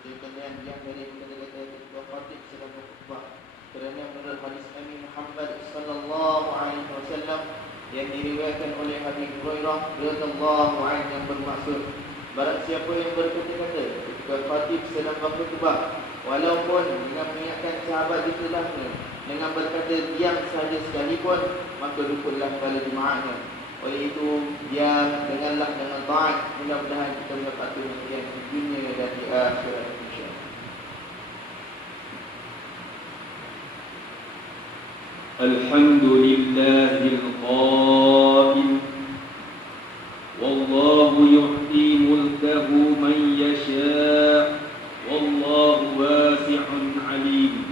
kalian yang dari kata-kata ketua khatib sedang berkhutbah. Kerana menurut hadis Nabi Muhammad sallallahu alaihi wasallam yang diriwayatkan oleh Habib Hurairah radhiyallahu anhu yang bermaksud, barang siapa yang berkata-kata ketika khatib sedang berkhutbah walaupun dengan mengingatkan sahabat di sebelahnya dengan berkata diam sahaja sekalipun, maka rukunlah pada jemaahnya. Oleh itu, diam, dengarlah dengan taat. Mudah-mudahan kita mendapat kemuliaan di dunia dan di akhirat, insya-Allah. Alhamdulillahil qail wallahu yu'ti mulkahu man yasha wallahu wasi'un alim.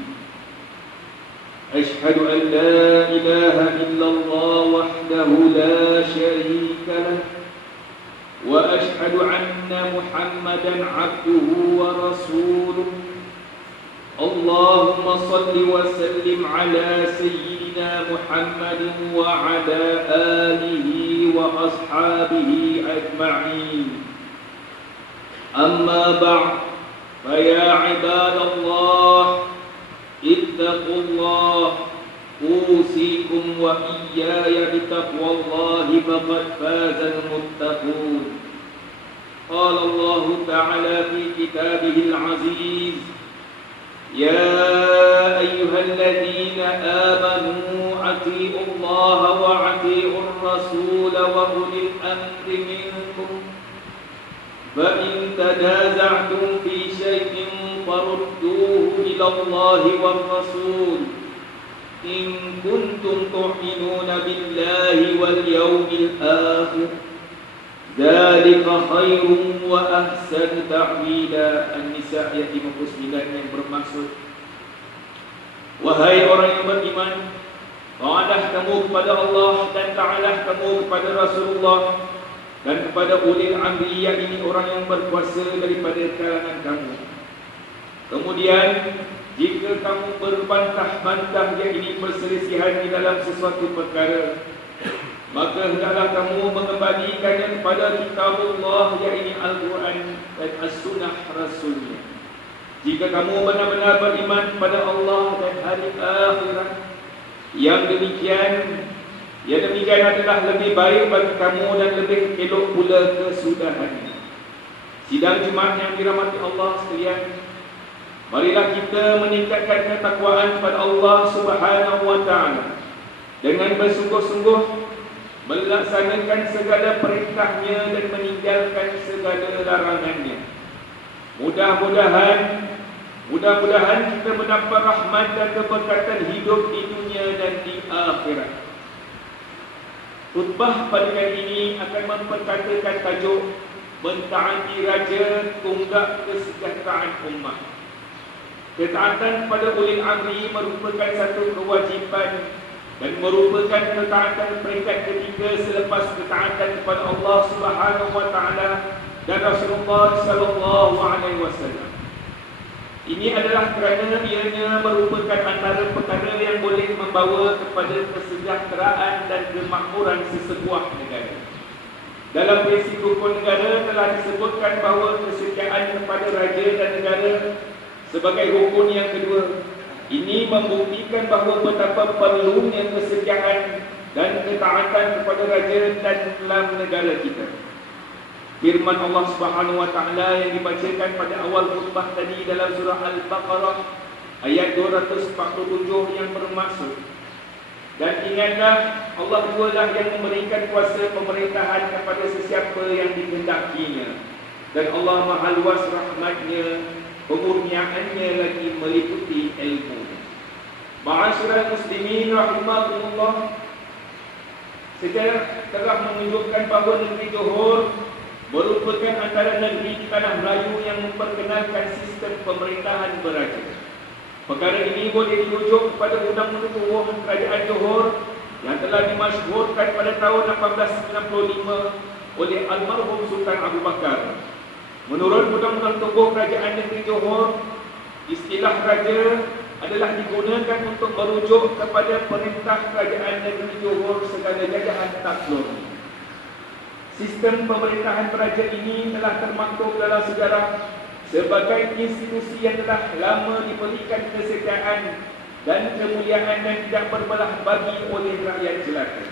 Ashhadu an la ilaha illallah wahdahu la sharika lah wa ashhadu anna Muhammadan abduhu wa rasuluh. Allahumma salli wa sallim ala sayyidina Muhammadin wa ala alihi wa ashabihi ajma'in. Amma ba'd, fa ya ibadallah ittaqullah usikum wa iyaya bitaqwallahi faqad fazal muttaqun. Qala Allah ta'ala fi kitabihil aziz, ya ayyuhalladzina amanu atii'ullaha wa atii'ur rasula wa ulil amri minkum fa in tanaza'tum fi shay'in farudduhu ila Allahi war rasul in kuntum tu'minuna billahi wal yawmil akhir dzalika khairun wa ahsanu ta'wila. An-Nisa ayat 59 yang bermaksud, wahai orang yang beriman, taatlah kamu kepada Allah dan taatlah kamu kepada Rasulullah dan kepada ulil amri, yakni orang yang berkuasa daripada kalangan kamu. Kemudian jika kamu berbantah-bantah, yakni perselisihan di dalam sesuatu perkara, maka hendaklah kamu mengembalikannya kepada kitabullah, yakni Al-Quran dan As-Sunnah Rasulnya. Jika kamu benar-benar beriman kepada Allah dan hari akhirat, yang demikian adalah lebih baik bagi kamu dan lebih elok pula kesudahannya. Sidang Jumaat yang dirahmati Allah sekalian, marilah kita meningkatkan ketakwaan kepada Allah Subhanahu wa taala dengan bersungguh-sungguh melaksanakan segala perintahnya dan meninggalkan segala larangannya. Mudah-mudahan kita mendapat rahmat dan keberkatan hidup di dunia dan di akhirat. Khutbah pada kali ini akan memperkatakan tajuk mentaati raja, tonggak kesejahteraan ummah. Ketaatan pada ulil amri merupakan satu kewajipan dan merupakan ketaatan peringkat ketiga selepas ketaatan kepada Allah Subhanahu wa taala dan Rasulullah sallallahu alaihi wasallam. Ini adalah kerana ianya merupakan antara perkara yang boleh membawa kepada kesejahteraan dan kemakmuran sesebuah negara. Dalam prinsip hukum negara telah disebutkan bahawa kesetiaan kepada raja dan negara sebagai rukun yang kedua. Ini membuktikan bahawa betapa perlunya kesetiaan dan ketaatan kepada raja dan dalam negara kita. Firman Allah Subhanahu wa taala yang dibacakan pada awal khutbah tadi dalam surah Al-Baqarah ayat 247 yang bermaksud, dan ingatlah Allah jualah yang memberikan kuasa pemerintahan kepada sesiapa yang dikehendakinya, dan Allah Maha Luas rahmatnya, pemurniaannya lagi meliputi ilmu. Ma'asyiral muslimin rahimakumullah, sejarah telah menunjukkan bahawa negeri Johor merupakan antara negeri di tanah Melayu yang memperkenalkan sistem pemerintahan beraja. Perkara ini boleh dirujuk kepada Undang-Undang Tubuh Kerajaan Johor yang telah dimasyhurkan pada tahun 1895 oleh almarhum Sultan Abu Bakar. Menurut Undang-Undang Tubuh Kerajaan Negeri Johor, istilah raja adalah digunakan untuk merujuk kepada perintah Kerajaan Negeri Johor segala jajahan takluk. Sistem pemerintahan beraja ini telah termaktub dalam sejarah sebagai institusi yang telah lama diberikan kesetiaan dan kemuliaan dan tidak berbelah bagi oleh rakyat jelata.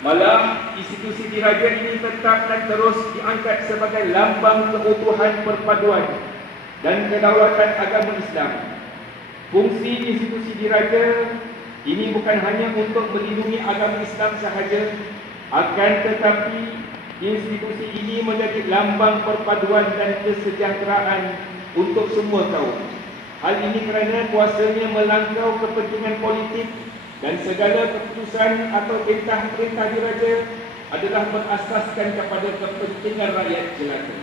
Malah institusi diraja ini tetap dan terus diangkat sebagai lambang keutuhan perpaduan dan kedaulatan agama Islam. Fungsi institusi diraja ini bukan hanya untuk melindungi agama Islam sahaja, akan tetapi institusi ini menjadi lambang perpaduan dan kesejahteraan untuk semua kaum. Hal ini kerana kuasanya melangkau kepentingan politik dan segala keputusan atau perintah-perintah diraja adalah berasaskan kepada kepentingan rakyat jelata.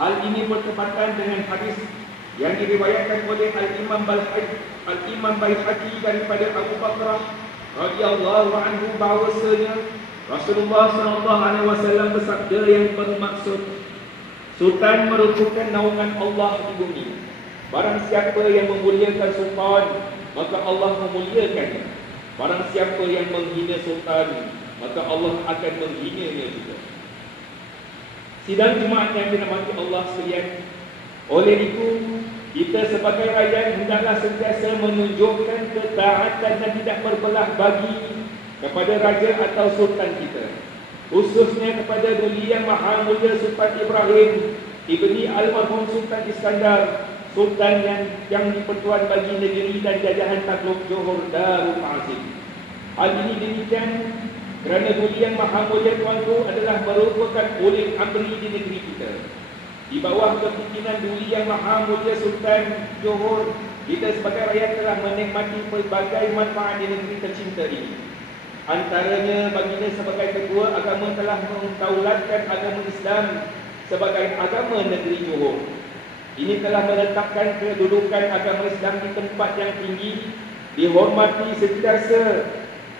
Hal ini bertepatan dengan hadis yang diriwayatkan oleh Al-Imam Baihaqi daripada Abu Bakrah radhiyallahu anhu bahawasanya Rasulullah SAW bersabda yang bermaksud, Sultan merupakan naungan Allah di bumi. Barang siapa yang memuliakan sultan, maka Allah memuliakannya. Barang siapa yang menghina sultan, maka Allah akan menghinanya juga. Sidang Jumaat yang dirahmati Allah sekalian, oleh itu kita sebagai rakyat hendaklah sentiasa menunjukkan ketaatan dan tidak berbelah bagi kepada raja atau sultan kita, khususnya kepada Duli Yang Maha Mulia Sultan Ibrahim ibni almarhum Sultan Iskandar, sultan yang dipertuan bagi negeri dan jajahan takluk Johor Darul Azim. Hal ini demikian kerana Duli Yang Maha Mulia tuanku adalah merupakan ulil amri di negeri kita. Di bawah kepimpinan Duli Yang Maha Mulia Sultan Johor, kita sebagai rakyat telah menikmati pelbagai manfaat di negeri tercinta ini. Antaranya, baginda sebagai ketua agama telah mendaulatkan agama Islam sebagai agama negeri Johor. Ini telah meletakkan kedudukan agama Islam di tempat yang tinggi, dihormati sentiasa,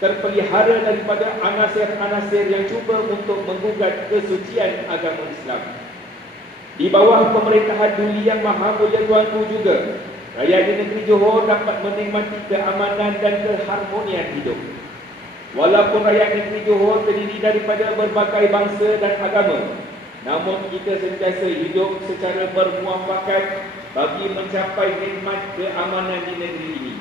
terpelihara daripada anasir-anasir yang cuba untuk menggugat kesucian agama Islam. Di bawah pemerintahan Duli Yang Maha Mulia tuanku juga, rakyat di negeri Johor dapat menikmati keamanan dan keharmonian hidup. Walaupun rakyat negeri Johor terdiri daripada berbagai bangsa dan agama, namun kita sentiasa hidup secara bermuafakat bagi mencapai nikmat keamanan di negeri ini.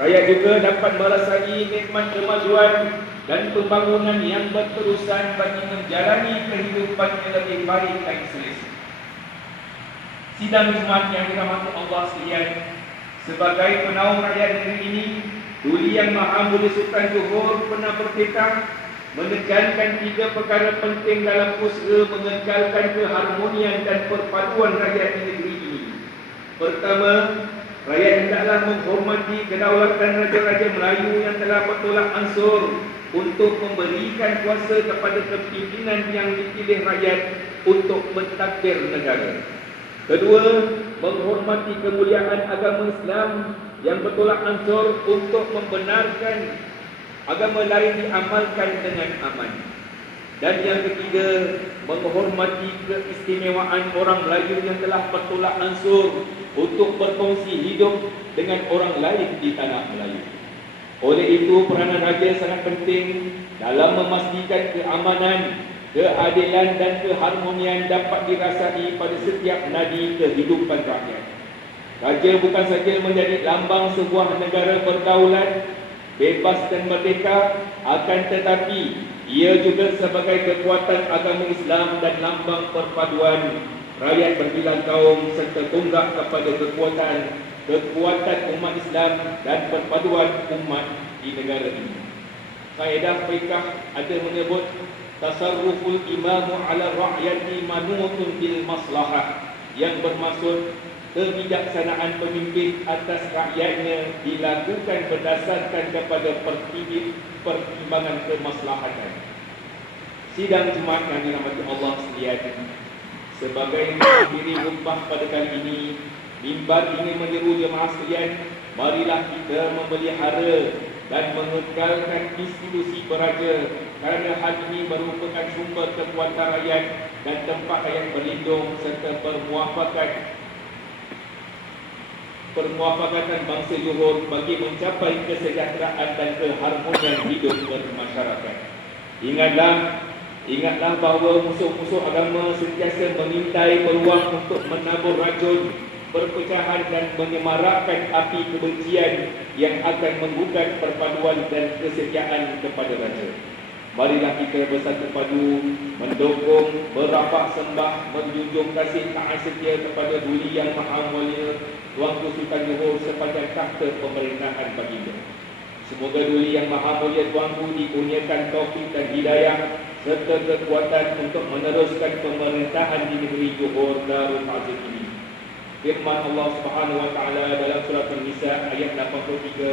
Rakyat juga dapat merasai nikmat kemajuan dan pembangunan yang berterusan bagi menjalani kehidupan yang lebih baik dan selesa. Sidang Jumaat yang dirahmati Allah sekalian, sebagai penaung rakyat negeri ini, Duli Yang Maha Mulia Sultan Johor pernah bertekad menekankan 3 perkara penting dalam usaha mengekalkan keharmonian dan perpaduan rakyat di negeri ini. Pertama, rakyat hendaklah menghormati kedaulatan raja-raja Melayu yang telah bertolak ansur untuk memberikan kuasa kepada kepimpinan yang dipilih rakyat untuk mentadbir negara. Kedua, menghormati kemuliaan agama Islam yang bertolak ansur untuk membenarkan agama lain diamalkan dengan aman. Dan yang ketiga, menghormati keistimewaan orang Melayu yang telah bertolak ansur untuk berkongsi hidup dengan orang lain di tanah Melayu. Oleh itu, peranan raja sangat penting dalam memastikan keamanan, keadilan dan keharmonian dapat dirasai pada setiap nadi kehidupan rakyat. Raja bukan saja menjadi lambang sebuah negara berdaulat, bebas dan merdeka, akan tetapi ia juga sebagai kekuatan agama Islam dan lambang perpaduan rakyat berbilang kaum serta tonggak kepada kekuatan umat Islam dan perpaduan umat di negara ini. Kaedah fiqh ada menyebut tasarruful imamu ala rakyati manutun bil maslahah, yang bermaksud kebijaksanaan pemimpin atas rakyatnya dilakukan berdasarkan kepada pertimbangan kemaslahatan. Sidang Jumaat yang dirahmati Allah sekalian, sebagai mengakhiri khutbah pada kali ini, mimbar ini menyeru jemaah sekalian, marilah kita memelihara dan mengekalkan institusi beraja, kerana hal ini merupakan sumber kekuatan rakyat dan tempat rakyat berlindung serta permuafakatan bangsa Johor bagi mencapai kesejahteraan dan keharmonian hidup bermasyarakat. Ingatlah, Ingatlah bahawa musuh-musuh agama sentiasa mengintai peluang untuk menabur racun, perpecahan dan menyemarakkan api kebencian yang akan menggugat perpaduan dan kesetiaan kepada raja. Marilah kita bersatu padu, mendukung, berapak sembah, menjunjung kasih taat setia kepada Duli Yang Maha Mulia Tuanku Sultan Johor sepanjang takhta pemerintahan baginda. Semoga Duli Yang Maha Mulia Tuanku dikurniakan taufik dan hidayah serta kekuatan untuk meneruskan pemerintahan di negeri Johor Darul Aziz ini. Firman Allah Subhanahu wa taala dalam surah An-Nisa ayat 83,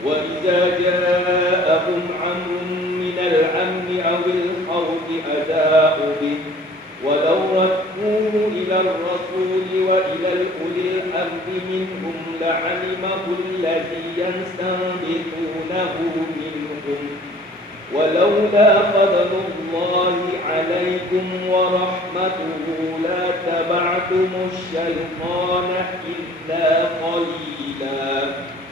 "Wa idza ja'akum 'amrun minal 'amni awil khawfi ada'u bih walau radduhu ila ar-rasul wa ila ulil amri minhum la'alimahu alladhi yastanbitunahu minhum ولولا فضل الله عليكم ورحمته لا تبعتم الشيطان إلا قليلا."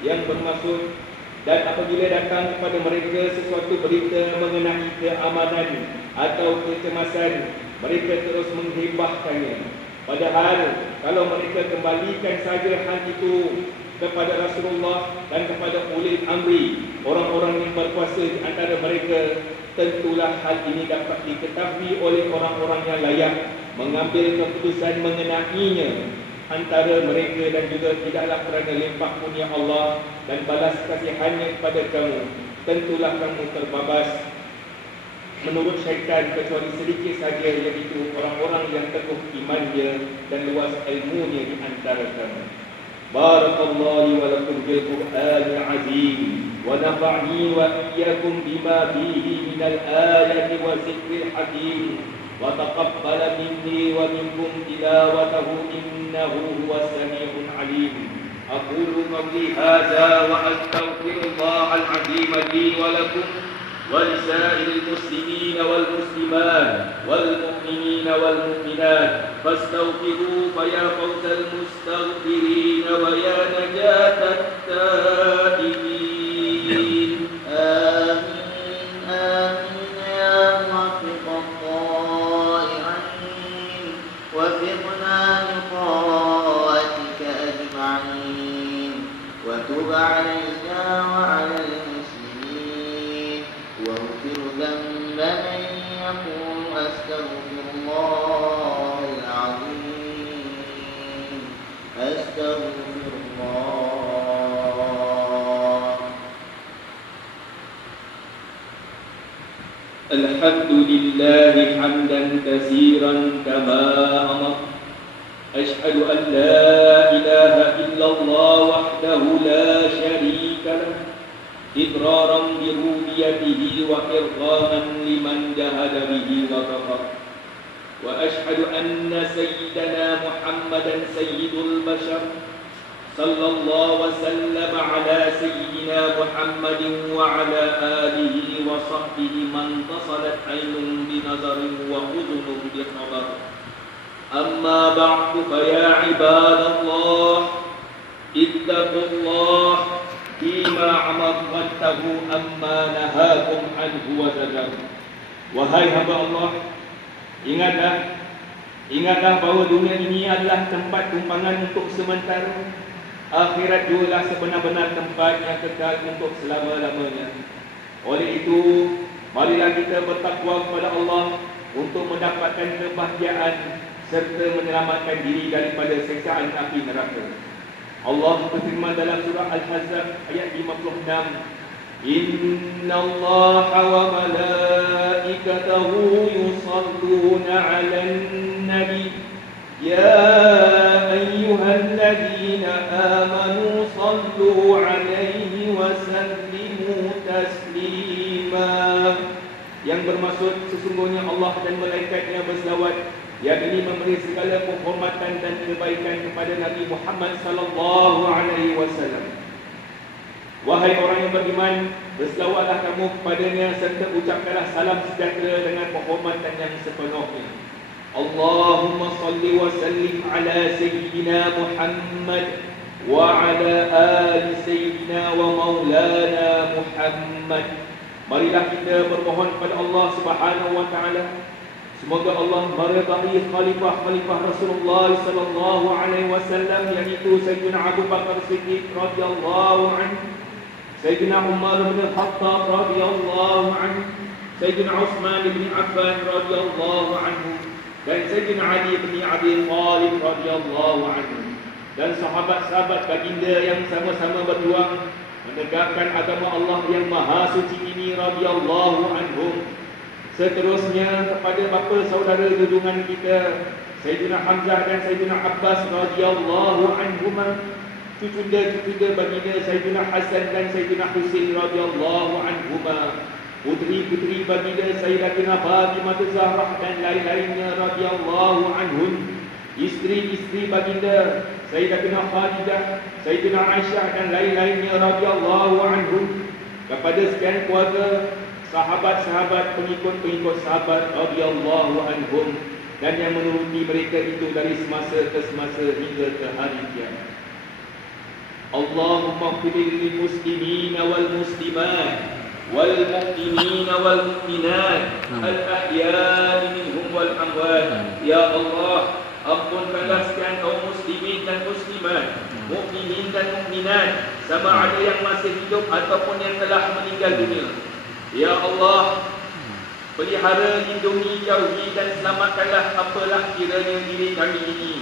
Yang bermaksud, dan apabila datang kepada mereka sesuatu berita mengenai keamanan atau kecemasan, mereka terus menghibahkannya. Padahal kalau mereka kembalikan saja hal itu kepada Rasulullah dan kepada ulil amri, orang-orang yang berkuasa di antara mereka, tentulah hal ini dapat diketahui oleh orang-orang yang layak mengambil keputusan mengenainya antara mereka, dan juga tidaklah kerana limpah kurnia Allah dan balas kasihannya kepada kamu, tentulah kamu terbabas menurut syaitan kecuali sedikit saja, iaitu orang-orang yang teguh imannya dan luas ilmunya di antara kamu. Barakallahu wa lakum bil Qur'anil azim wa nafa'ni wa iyyakum bima fihi minal ayati wa zikril hakim wa taqabbal minni wa minkum tilawatahu innahu huwas samiul alim. Aqulu qawli hadza wa astaghfirullahal azim li wa lakum ولسائر المسلمين والمسلمات والمؤمنين والمؤمنات فاستغفروا فيا فوز المستغفرين ويا نجاة التائبين. آمين آمين يا موفق الطائعين وفقنا لطاعتك أجمعين وتب علينا وعلى واغفر ذنب من يقول أستغفر الله العظيم أستغفر الله. الحمد لله حمدا كثيرا كما أمر. أشهد أن لا إله إلا الله وحده لا شريك له إقرارا بربوبيته وإرغاما لمن جهد به وكفر. وأشهد أن سيدنا محمدا سيد البشر صلى الله وسلم على سيدنا محمد وعلى آله وصحبه من اتصلت عين بنظر وأذن بخبر. أما بعد فيا عباد الله اتقوا الله فيما أمرته أما نهاكم عنه وزجر. Wahai hamba Allah, ingatlah bahawa dunia ini adalah tempat tumpangan untuk sementara. Akhirat jugalah sebenar-benar tempat yang kekal untuk selama-lamanya. Oleh itu, marilah kita bertakwa kepada Allah untuk mendapatkan kebahagiaan serta menyelamatkan diri daripada siksaan api neraka. Allah berfirman dalam surah Al-Ahzab ayat 56, Inna Allah wa malaikatahu yusalluna 'alan nabi ya ayyuhalladzina amanu sallu 'alaihi wa sallimu taslima. Yang bermaksud sesungguhnya Allah dan malaikatnya berselawat, yang ini memberi segala penghormatan dan kebaikan kepada Nabi Muhammad sallallahu alaihi wasallam. Wahai orang yang beriman, berselawatlah kamu kepadanya serta ucapkanlah salam sejahtera dengan penghormatan yang sepenuhnya. Allahumma salli wa sallim ala sayyidina Muhammad wa ala ali sayyidina wa maulana Muhammad. Marilah kita bermohon kepada Allah Subhanahu wa taala, semoga Allah meridai khalifah Rasulullah sallallahu alaihi wasallam, yaitu Sayyidina Abu Bakar Siddiq radhiyallahu anhu, Sayyidina Umar bin Khattab radhiyallahu anhu, Sayyidina Utsman bin Affan radhiyallahu anhu, dan Sayyidina Ali bin Abi Thalib radhiyallahu anhu, dan sahabat-sahabat baginda yang sama-sama berjuang menegakkan agama Allah yang maha suci ini radhiyallahu anhum. Seterusnya kepada bapa saudara junjungan kita Sayyidina Hamzah dan Sayyidina Abbas radhiyallahu anhuma, cucu-cucu baginda Sayyidina Hasan dan Sayyidina Husain radhiyallahu anhuma, putri-putri baginda Sayyidatina Fatimah Zahrah dan lain-lainnya radhiyallahu anhum, isteri-isteri baginda Sayyidatina Khadidah, Sayyidina Aisyah dan lain-lainnya radhiyallahu anhum, kepada sekian keluarga, sahabat-sahabat, pengikut-pengikut sahabat radhiyallahu anhum, dan yang menuruti mereka itu dari semasa ke semasa hingga ke hari kiamat. Allahumma ighfir lil muslimin wal muslimat wal mu'minin wal mu'minat al ahya'i minhum wal amwat. Ya Allah, ampunkanlah sekian kaum muslimin dan muslimat, mukminin dan mukminat, sama ada yang masih hidup ataupun yang telah meninggal dunia. Ya Allah, pelihara, lindungi, jauhi dan selamatkanlah apalah kiranya diri kami ini,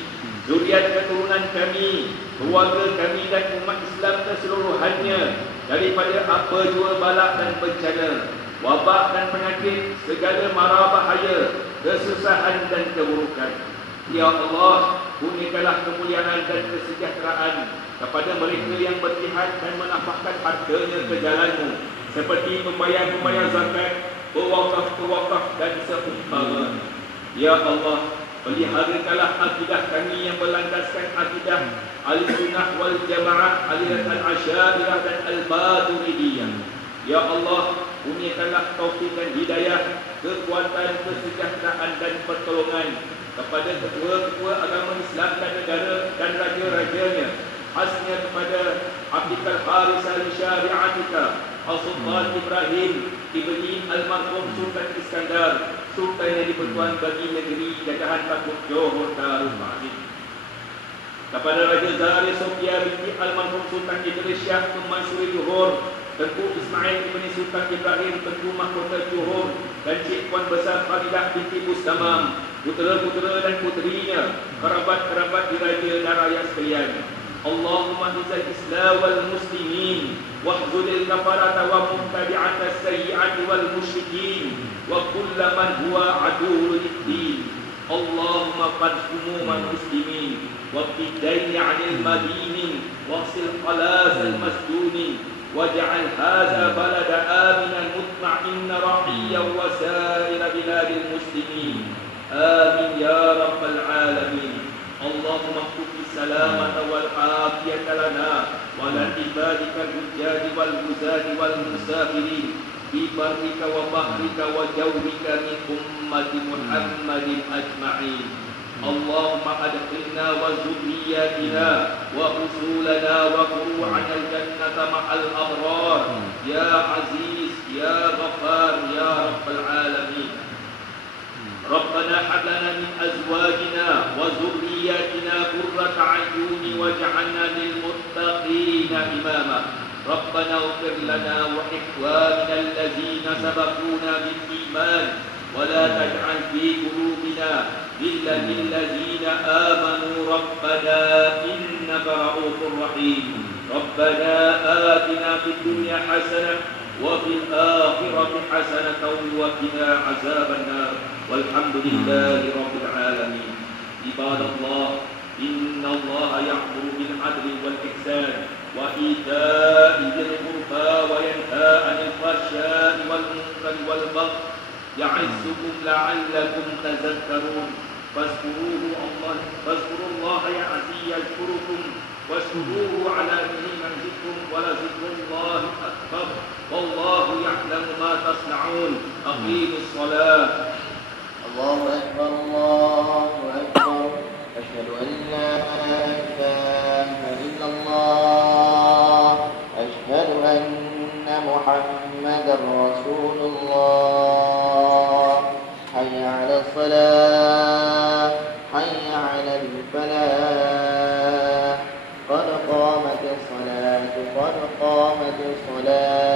zuriat keturunan kami, keluarga kami dan umat Islam keseluruhannya daripada apa jua balak dan bencana, wabak dan penyakit, segala mara bahaya, kesusahan dan keburukan. Ya Allah, kurniakanlah kemuliaan dan kesejahteraan kepada mereka yang berjihad dan menafkahkan hartanya ke jalan-Mu, seperti pembayar-pembayar zakat, pewakaf-pewakaf dan seumpama. Ya Allah, peliharakanlah akidah kami yang berlandaskan akidah Ahlussunnah wal Jamaah, aliran Al-Asy'ariyah dan Al-Maturidiyah. Ya Allah, kurniakanlah taufik dan hidayah, kekuatan, kesejahteraan dan pertolongan kepada ketua-ketua agama Islam dan negara dan raja-rajanya, khasnya kepada Abdul Haris al-Syari'atika Al-Sultan Ibrahim ibni almarhum Sultan Iskandar, Sultan yang dipertuan bagi negeri jajahan Takut Johor Darul Ma'arif, kepada Raja Zahir Sofia binti almarhum Sultan Idris Shah Mansuri Johor, Tengku Ismail ibni Sultan Ibrahim Tengku Mahkota Johor, dan Cik Puan Besar Fadilah binti Mustamam, putera-putera dan puterinya, kerabat-kerabat diraja dan rakyat sekalian. Allahumma izzil Islam wal muslimin wahzulil kafarata wa mubtadi'ata sayyi'ati wal musyrikin wa kulla man huwa aduwwun lid-din. Allahumma qad umumal muslimin wa qidayni 'anil madinin waghsil khalasal masdunin waj'al hadha balada aminan mutma'inna rahiyyan wa sa'ira biladil muslimin. Amin ya rabbal alamin. Allahumma khudh salamata wal afiyata lana wa la ibadika al-hujjaj wal muzadi wal musafirin bi barrika wa bahrika wa jawrika min ummati Muhammadin ajma'in. Allahumma adkhilna wa zurriyatina wa usulana wa furu'ana al-jannata ma'al abrar ya aziz ya ghaffar ya rabbal alamin. ربنا هب لنا من ازواجنا وذرياتنا قرة اعين واجعلنا للمتقين اماما. ربنا اغفر لنا واخواننا الذين سبقونا بالايمان ولا تجعل في قلوبنا غلا للذين امنوا ربنا انك رؤوف رحيم. ربنا آتنا في الدنيا حسنة وفي الآخرة حسنة وقنا عذاب النار والحمد لله رب العالمين. عباد الله، إن الله يأمر بالعدل والإحسان وإيتاء ذي القربى وينهى عن الفحشاء والمنكر والبغي يعظكم لعلكم تذكرون. فاذكروا الله يذكركم واشكروه على نعمته ولذكر الله أكبر والله يعلم ما تصنعون. أقيموا الصلاة. الله أكبر الله أكبر أشهد أن لا إله إلا الله أشهد أن محمدا رسول الصلاة حي على الفلاح قد قامت الصلاة قد قامت الصلاة